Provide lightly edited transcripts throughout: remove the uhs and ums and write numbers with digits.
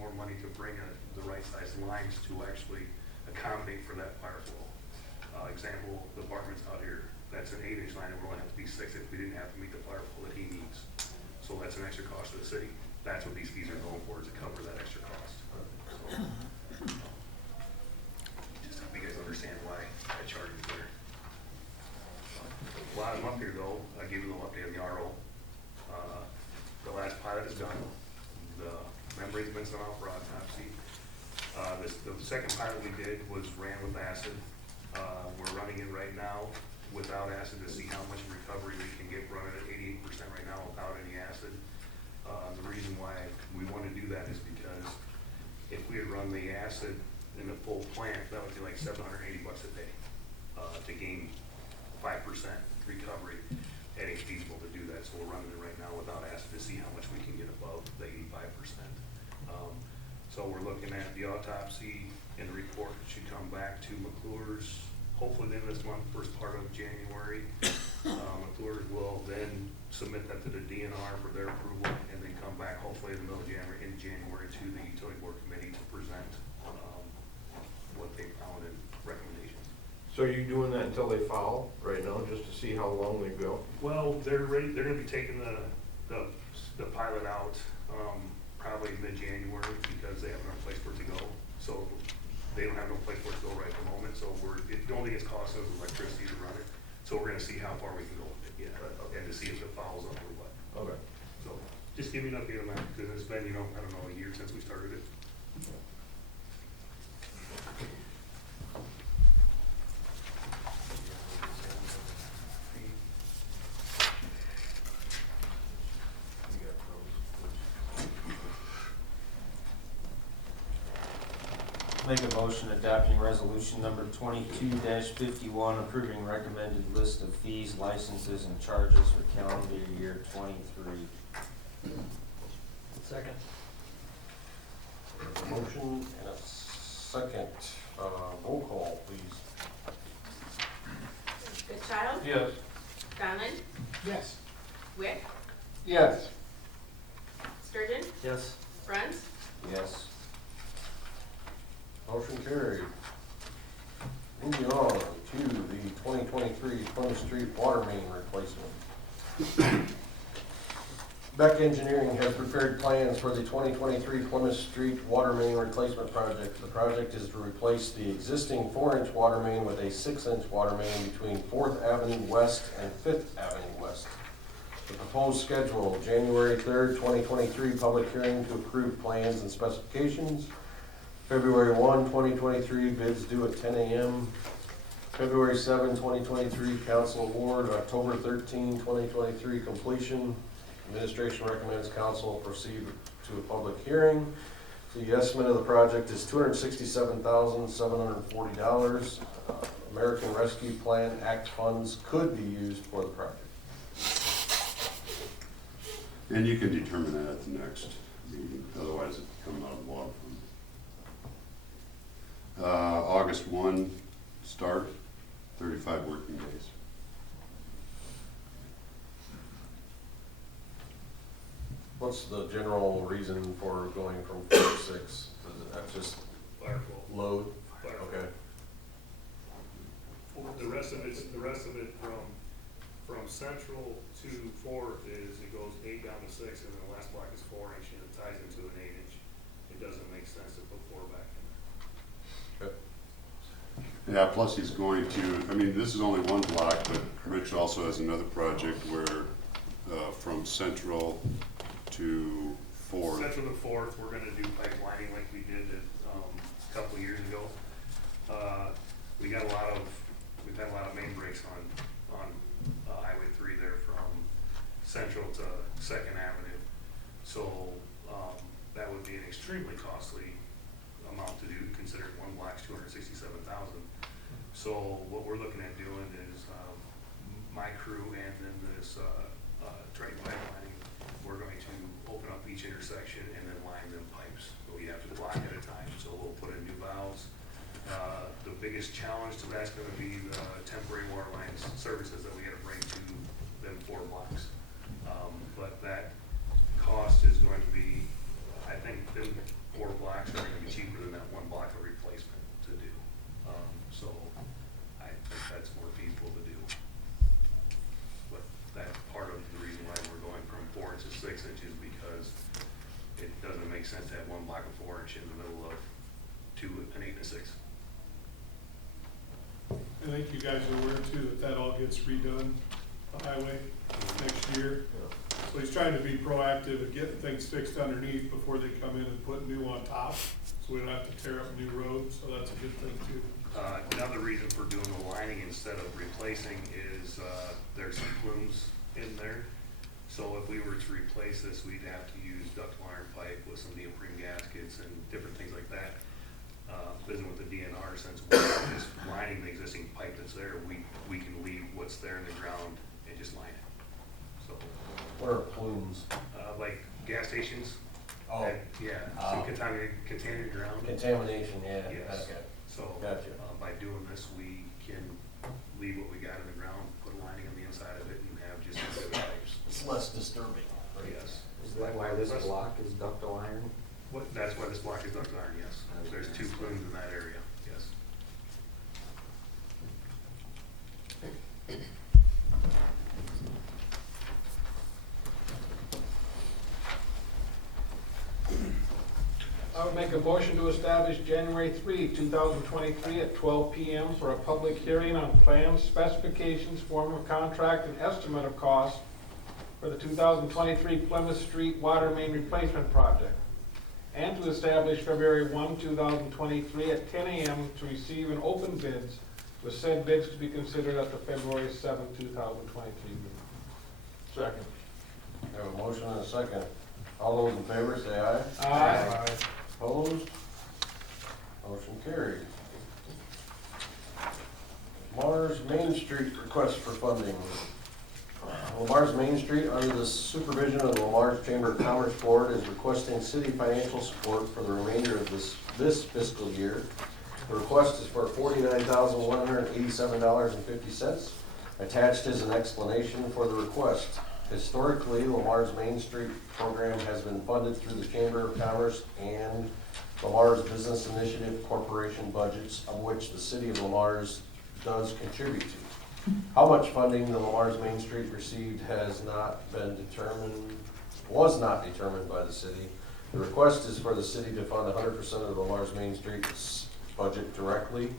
more money to bring the right size lines to actually accommodate for that fire flow. Example, the apartments out here, that's an 8-inch line, it would only have to be 6 if we didn't have to meet the fire flow that he needs. So that's an extra cost to the city. That's what these fees are going for, is to cover that extra cost. So, just hope you guys understand why I charge you there. While I'm up here though, I gave you a little update on the RO. The last pilot is done. The membrane's been sent off for autopsy. The second pilot we did was ran with acid. We're running it right now without acid to see how much recovery we can get running at 88% right now without any acid. The reason why we want to do that is because if we had run the acid in the full plant, that would be like $780 a day to gain 5% recovery. It ain't feasible to do that, so we're running it right now without acid to see how much we can get above the 85%. So we're looking at the autopsy and the report should come back to McClure's hopefully the end of this month, first part of January. McClure's will then submit that to the DNR for their approval and then come back hopefully in the middle of January, in January to the utility board committee to present what they found in recommendations. So are you doing that until they file right now, just to see how long they go? Well, they're ready. They're going to be taking the pilot out probably mid-January because they have no place for it to go. So they don't have no place for it to go right at the moment. So the only thing it's cost us is electricity to run it. So we're going to see how far we can go with it, and to see if it follows up or what. Okay. So just give me an update on that because it's been, I don't know, a year since we started it. Make a motion adopting resolution number 22-51, approving recommended list of fees, licenses, and charges for calendar year 23. Second. There's a motion and a second. Roll call, please. Goodchild? Yes. Conlon? Yes. Wick? Yes. Sturgeon? Yes. Bruns? Yes. Motion carried. Moving on to the 2023 Plymouth Street water main replacement. Beck Engineering has prepared plans for the 2023 Plymouth Street water main replacement project. The project is to replace the existing 4-inch water main with a 6-inch water main between 4th Avenue West and 5th Avenue West. The proposed schedule, January 3rd, 2023, public hearing to approve plans and specifications. February 1, 2023, bids due at 10 a.m. February 7, 2023, council award. October 13, 2023, completion. Administration recommends council proceed to a public hearing. The estimate of the project is $267,740. American Rescue Plan Act funds could be used for the project. And you can determine that at the next meeting, otherwise it comes out of the water fund. August 1 start, 35 working days. What's the general reason for going from 4 to 6? That's just Fire flow. load? Fire flow. Okay. The rest of it from central to 4th is it goes 8 down to 6, and then the last block is 4-inch, and it ties into an 8-inch. It doesn't make sense to put 4 back in there. Okay. Yeah, plus he's going to, this is only one block, but Rich also has another project where from Central to 4th. Central to 4th, we're gonna do pipelining like we did a couple of years ago. We've had a lot of main breaks on Highway 3 there from Central to 2nd Avenue. So that would be an extremely costly amount to do, considering one block's $267,000. So what we're looking at doing is my crew and then this Triton pipelining, we're going to open up each intersection and then line them pipes. So we have to block at a time. So we'll put in new valves. The biggest challenge to that's going to be the temporary water lines services that we got to bring to them 4 blocks. But that cost is going to be, I think, them 4 blocks are gonna be cheaper than that 1 block of replacement to do. So I think that's more feasible to do. But that's part of the reason why we're going from 4 inches to 6 inches, because it doesn't make sense to have 1 block of 4 inch in the middle of 2, an 8 and a 6. I think you guys are aware too that that all gets redone, the highway, next year. So he's trying to be proactive and getting things fixed underneath before they come in and put new on top. So we don't have to tear up new roads, so that's a good thing too. Another reason for doing the lining instead of replacing is, there's some plumes in there. So if we were to replace this, we'd have to use ductile iron pipe with some neoprene gaskets and different things like that. Visiting with the DNR, since we're just lining the existing pipe that's there, we can leave what's there in the ground and just line it. So, What are plumes? like gas stations. Oh. Yeah, Oh. some contaminated ground. Contamination, yeah, Yes. okay. So, Gotcha. by doing this, we can leave what we got in the ground, put a lining on the inside of it, and have just the pipes. It's less disturbing. Yes. Is that why this block is ductile iron? That's why this block is ductile iron, yes. There's 2 plumes in that area, yes. I would make a motion to establish January 3, 2023 at 12 p.m. for a public hearing on plans, specifications, form of contract, and estimate of cost for the 2023 Plymouth Street Water Main Replacement Project. And to establish February 1, 2023 at 10 a.m. to receive and open bids, with said bids to be considered at the February 7, 2023 meeting. Second. We have a motion and a second. All those in favor say aye. Aye. Opposed? Motion carried. Lamar's Main Street request for funding. Lamar's Main Street, under the supervision of the Lamar's Chamber of Commerce Board, is requesting city financial support for the remainder of this fiscal year. The request is for $49,187.50. Attached is an explanation for the request. Historically, Lamar's Main Street program has been funded through the Chamber of Commerce and Lamar's Business Initiative Corporation budgets, of which the city of Lamar's does contribute to. How much funding the Lamar's Main Street received was not determined by the city. The request is for the city to fund 100% of the Lamar's Main Street's budget directly.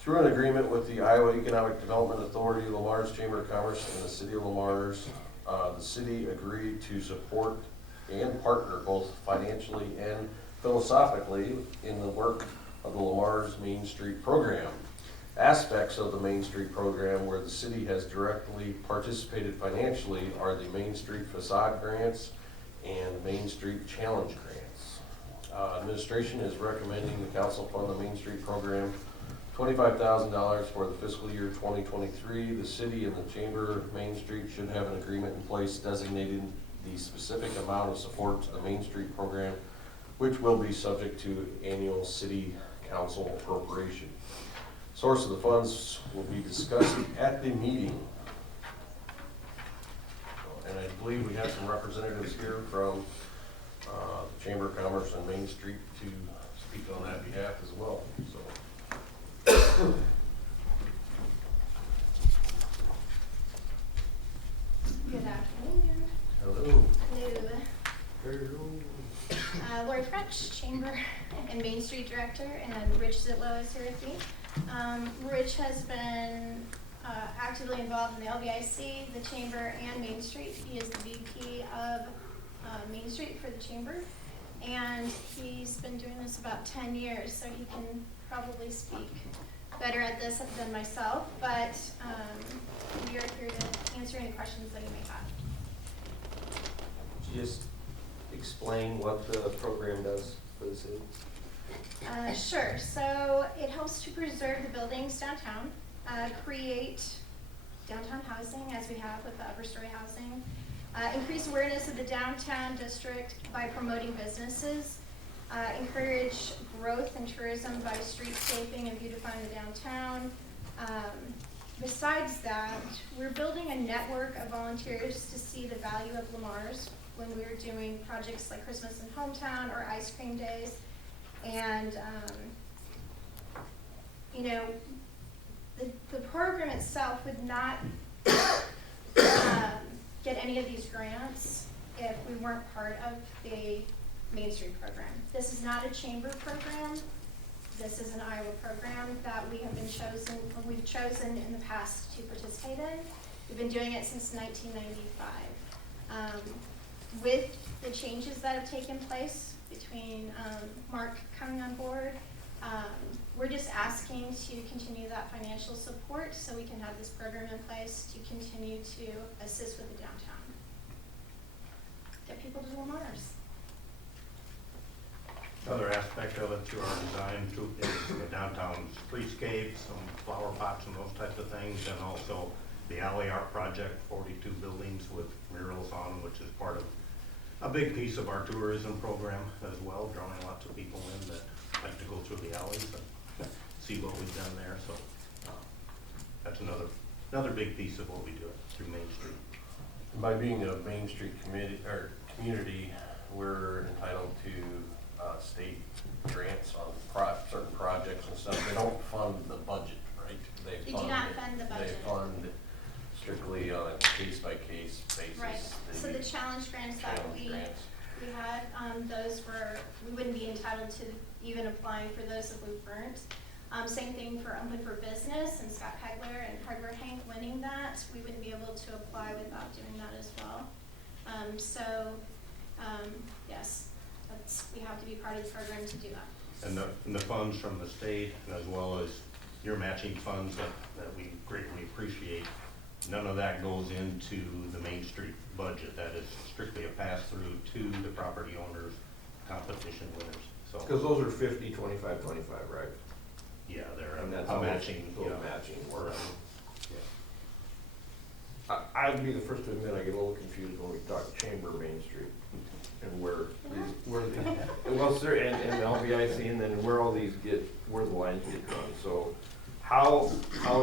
Through an agreement with the Iowa Economic Development Authority, Lamar's Chamber of Commerce, and the city of Lamar's, the city agreed to support and partner both financially and philosophically in the work of the Lamar's Main Street program. Aspects of the Main Street program where the city has directly participated financially are the Main Street facade grants and Main Street challenge grants. Administration is recommending the council fund the Main Street program $25,000 for the fiscal year 2023. The city and the Chamber of Main Street should have an agreement in place designating the specific amount of support to the Main Street program, which will be subject to annual city council appropriation. Source of the funds will be discussed at the meeting. And I believe we have some representatives here from the Chamber of Commerce and Main Street to speak on that behalf as well. So. Good afternoon. Hello. Hello. Lori French, Chamber and Main Street Director, and Rich Zitlow is here with me. Rich has been actively involved in the LBIC, the Chamber, and Main Street. He is the VP of Main Street for the Chamber, and he's been doing this about 10 years, so he can probably speak better at this than myself, but we are here to answer any questions that you may have. Could you just explain what the program does for the city? Sure. So it helps to preserve the buildings downtown, create downtown housing as we have with the upper story housing, increase awareness of the downtown district by promoting businesses, encourage growth and tourism by streetscaping and beautifying the downtown. Besides that, we're building a network of volunteers to see the value of Lamar's when we were doing projects like Christmas in Hometown or Ice Cream Days. And, you know, the program itself would not get any of these grants if we weren't part of the Main Street program. This is not a chamber program. This is an Iowa program that we've chosen in the past to participate in. We've been doing it since 1995. With the changes that have taken place between Mark coming on board, we're just asking to continue that financial support so we can have this program in place to continue to assist with the downtown. Get people to do motors. Another aspect of it through our design too is the downtown streetscape, some flower pots and those types of things, and also the alley art project, 42 buildings with murals on them, which is part of a big piece of our tourism program as well, drawing lots of people in that like to go through the alleys and see what we've done there. So that's another big piece of what we do through Main Street. By being a Main Street community, we're entitled to state grants on certain projects and stuff. They don't fund the budget, right? They do not fund the budget. They fund strictly on a case-by-case basis. Right, so the challenge grants that we had, those were, we wouldn't be entitled to even applying for those if we weren't. Same thing for Open for Business and Scott Hegler and Hardware Hank winning that. We wouldn't be able to apply without doing that as well. Yes, we have to be part of the program to do that. And the funds from the state, as well as your matching funds that we greatly appreciate, none of that goes into the Main Street budget. That is strictly a pass-through to the property owners, competition winners. So, Because those are 50, 25, 25, right? yeah, they're And that's a how matching, those yeah. matching work. Yeah. I'd be the first to admit I get a little confused when we talk Chamber Main Street and where the, well, sir, and LBIC, and then where all these where the lines get drawn. So how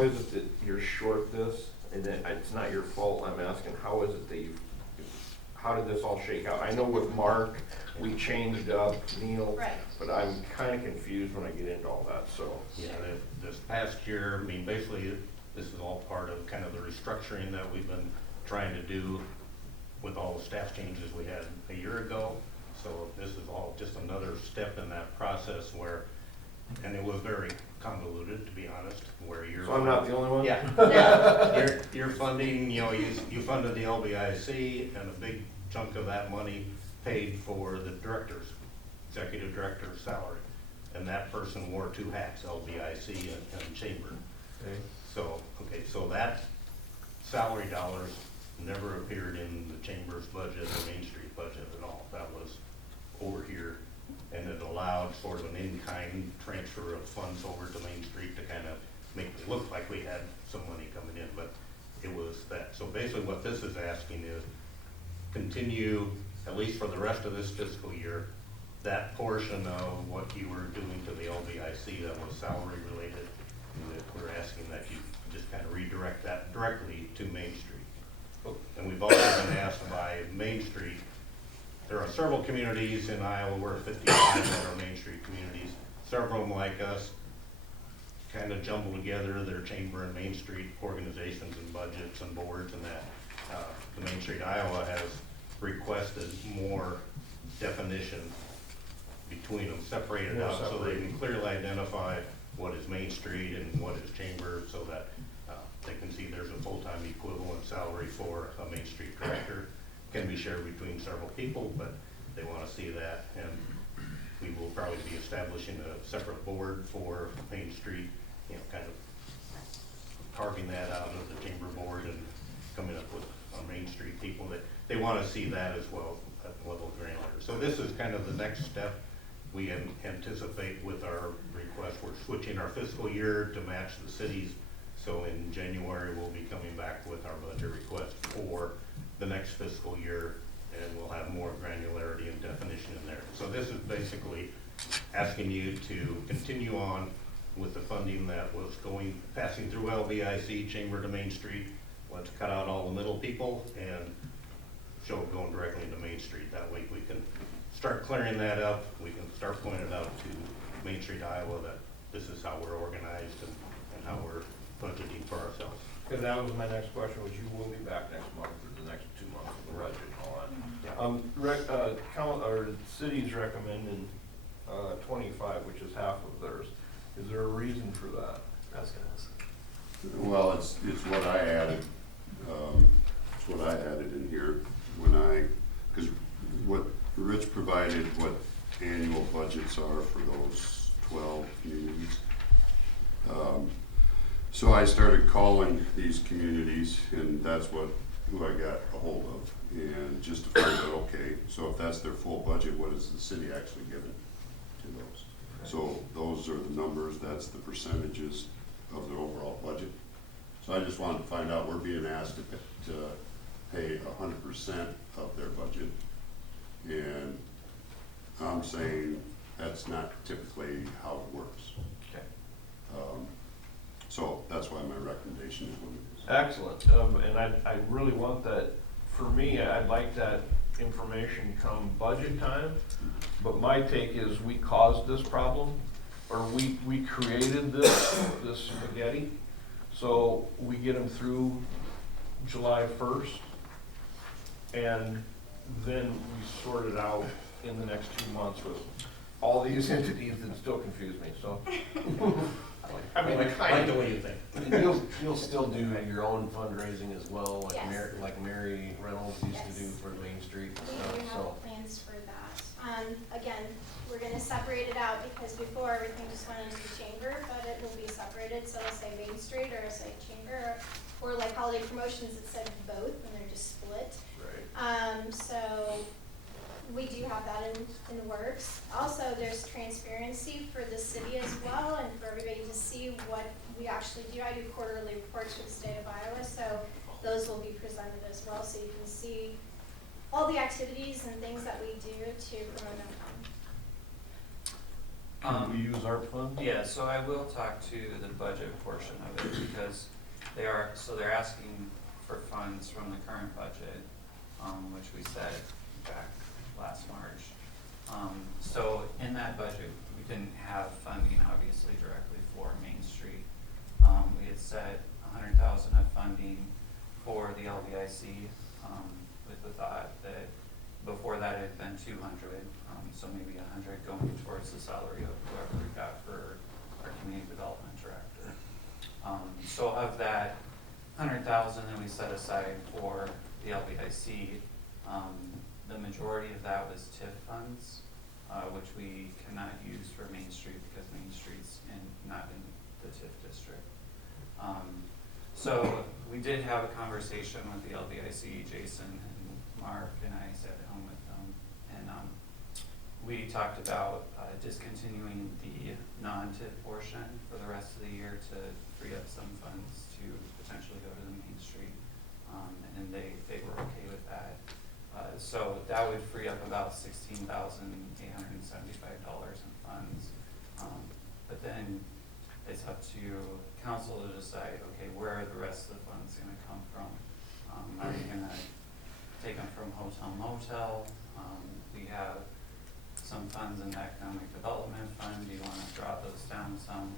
is it that you're short this? And then it's not your fault, I'm asking, how is it that how did this all shake out? I know with Mark, we changed up Neil, Right. but I'm kind of confused when I get into all that, so. Yeah, this past year, I mean, basically, this is all part of kind of the restructuring that we've been trying to do with all the staff changes we had a year ago. So this is all just another step in that process where, and it was very convoluted, to be honest, where you're. So I'm not the only one? Yeah. You're funding, you know, you funded the LBIC, and a big chunk of that money paid for the director's, executive director's salary. And that person wore two hats, LBIC and chamber. Okay. So that salary dollars never appeared in the chamber's budget or Main Street budget at all. That was over here, and it allowed sort of an in-kind transfer of funds over to Main Street to kind of make it look like we had some money coming in, but it was that. So basically what this is asking is continue, at least for the rest of this fiscal year, that portion of what you were doing to the LBIC that was salary related, that we're asking that you just kind of redirect that directly to Main Street. And we've also been asked by Main Street, there are several communities in Iowa, we're 55 that are Main Street communities, several of them like us, kind of jumble together their chamber and Main Street organizations and budgets and boards and that. The Main Street Iowa has requested more definition between them, separated out so they can clearly identify what is Main Street and what is chamber, so that they can see there's a full-time equivalent salary for a Main Street director. Can be shared between several people, but they want to see that, and we will probably be establishing a separate board for Main Street, you know, kind of carving that out of the chamber board and coming up with our Main Street people that they want to see that as well at the level of grant letter. So this is kind of the next step we anticipate with our request. We're switching our fiscal year to match the city's. So in January, we'll be coming back with our budget request for the next fiscal year, and we'll have more granularity and definition in there. So this is basically asking you to continue on with the funding that was passing through LBIC, Chamber to Main Street. Let's cut out all the middle people and show it going directly into Main Street. That way we can start clearing that up. We can start pointing it out to Main Street, Iowa, that this is how we're organized and how we're budgeting for ourselves. Because that was my next question, was you will be back next month or the next 2 months with the budget and all that. Or city's recommending, 25, which is half of theirs. Is there a reason for that? I was gonna ask. Well, it's what I added, it's what I added in here because what Rich provided, what annual budgets are for those 12 communities. So I started calling these communities, and that's who I got a hold of, and just to find out, okay, so if that's their full budget, what is the city actually giving to those? So those are the numbers, that's the percentages of their overall budget. So I just wanted to find out, we're being asked to pay 100% of their budget, and I'm saying that's not typically how it works. Okay. So that's why my recommendation is what it is. Excellent, and I really want that, for me, I'd like that information come budget time, but my take is we caused this problem, or we created this spaghetti, so we get them through July 1st, and then we sort it out in the next 2 months with all these entities that still confuse me, so. I mean, Like the way you think. You'll still do your own fundraising as well, like Yes. Mary Reynolds used to do Yes. for Main Street and We stuff, do have so. plans for that. Again, we're gonna separate it out because before everything just went into the chamber, but it will be separated, so it'll say Main Street or it'll say chamber, or like holiday promotions, it said both and they're just split. Right. So we do have that in the works. Also, there's transparency for the city as well and for everybody to see what we actually do. I do quarterly reports for the state of Iowa, so those will be presented as well, so you can see all the activities and things that we do to promote them. Can we use ARP funds? Yeah, so I will talk to the budget portion of it because they're asking for funds from the current budget, which we set back last March. So in that budget, we didn't have funding obviously directly for Main Street. We had set $100,000 of funding for the LBIC, with the thought that before that it had been 200, so maybe 100 going towards the salary of whoever we got for our community development director. So of that 100,000 that we set aside for the LBIC, the majority of that was TIF funds, which we cannot use for Main Street because Main Street's not in the TIF district. So we did have a conversation with the LBIC, Jason and Mark, and I sat down with them, and we talked about discontinuing the non-TIF portion for the rest of the year to free up some funds to potentially go to the Main Street, and they were okay with that. So that would free up about $16,875 in funds. But then it's up to council to decide, okay, where are the rest of the funds gonna come from? Are you gonna take them from hotel motel? We have some funds in the economic development fund. Do you wanna draw those down some?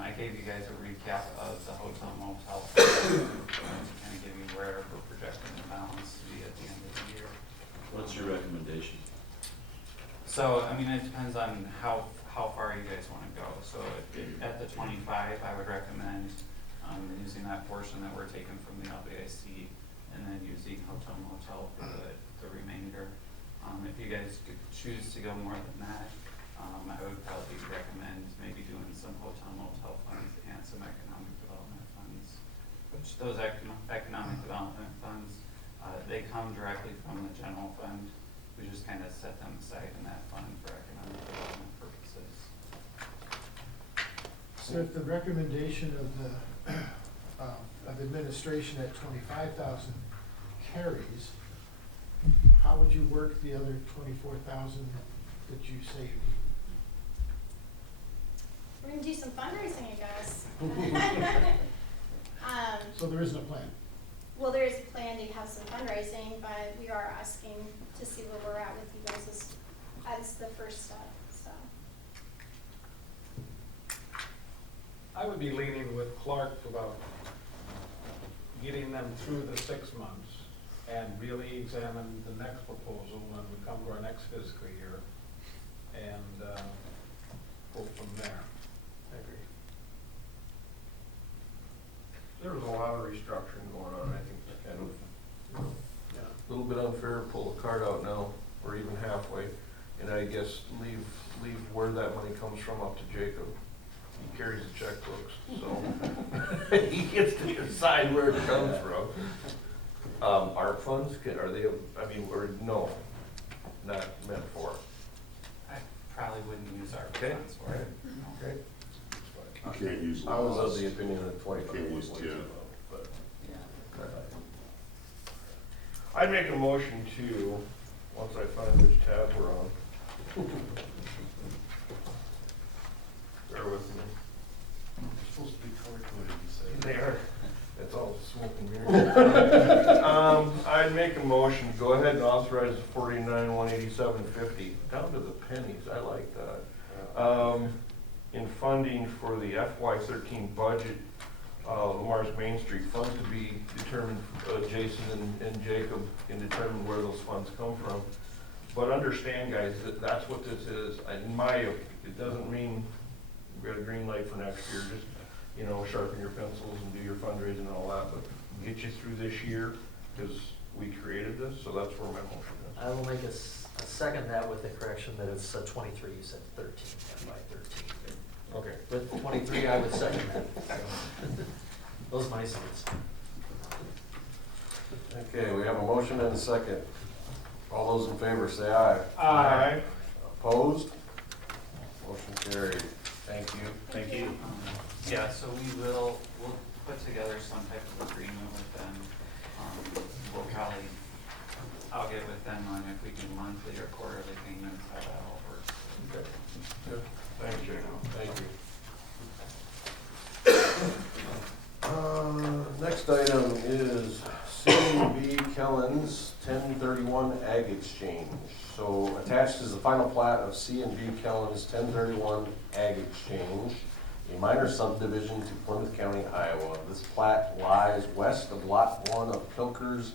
I gave you guys a recap of the hotel motel fund, to kind of give you where we're projecting the balance to be at the end of the year. What's your recommendation? So, I mean, it depends on how far you guys wanna go. So at the 25, I would recommend, using that portion that we're taking from the LBIC and then using hotel motel for the remainder. If you guys could choose to go more than that, I would probably recommend maybe doing some hotel motel funds and some economic development funds. Which those economic development funds, they come directly from the general fund. We just kind of set them aside in that fund for economic development purposes. So if the recommendation of the, of administration at 25,000 carries, how would you work the other 24,000 that you say you need? We're gonna do some fundraising, I guess. So there isn't a plan? Well, there is a plan they have some fundraising, but we are asking to see where we're at with you guys as the first step, so. I would be leaning with Clark about getting them through the 6 months and really examine the next proposal when we come to our next fiscal year and go from there. I agree. There was a lot of restructuring going on, I think it's kind of, you know, Yeah. a little bit unfair to pull the card out now, or even halfway, and I guess leave where that money comes from up to Jacob. He carries the checkbooks, so he gets to decide where it comes from. Art funds, are they, I mean, or no, not meant for. I probably wouldn't use our Okay. funds for it. Okay. You can't use I was laws. of the opinion that 25 Can't was use way too TIF. low, but. Yeah. I'd make a motion to, once I find which tab we're on. Bear with me. They're supposed to be color-coded, you say. They are. That's all smoke and mirrors. I'd make a motion, go ahead and authorize the 49,187.50, down to the pennies, I like that. In funding for the FY13 budget, Lamar's Main Street funds to be determined, Jason and Jacob can determine where those funds come from. But understand, guys, that's what this is. In my opinion, it doesn't mean we got a green light for next year, just, you know, sharpen your pencils and do your fundraising and all that, but get you through this year, because we created this, so that's where my motion is. I will make a second that with the correction that it's 23, you said 13, FY 13. Okay. With 23, I would second that. So, those are my thoughts. Okay, we have a motion and a second. All those in favor say aye. Aye. Opposed? Motion carried. Thank you. Thank you. Yeah, so we'll put together some type of agreement with them. We'll probably, I'll get with them on if we do monthly or quarterly payments, how that all works. Okay. Good. Thanks, Jacob. Thank you. Next item is C&B Kellen's 1031 Ag Exchange. So attached is the final plat of C&B Kellen's 1031 Ag Exchange, a minor subdivision to Plymouth County, Iowa. This plat lies west of Lot 1 of Pilker's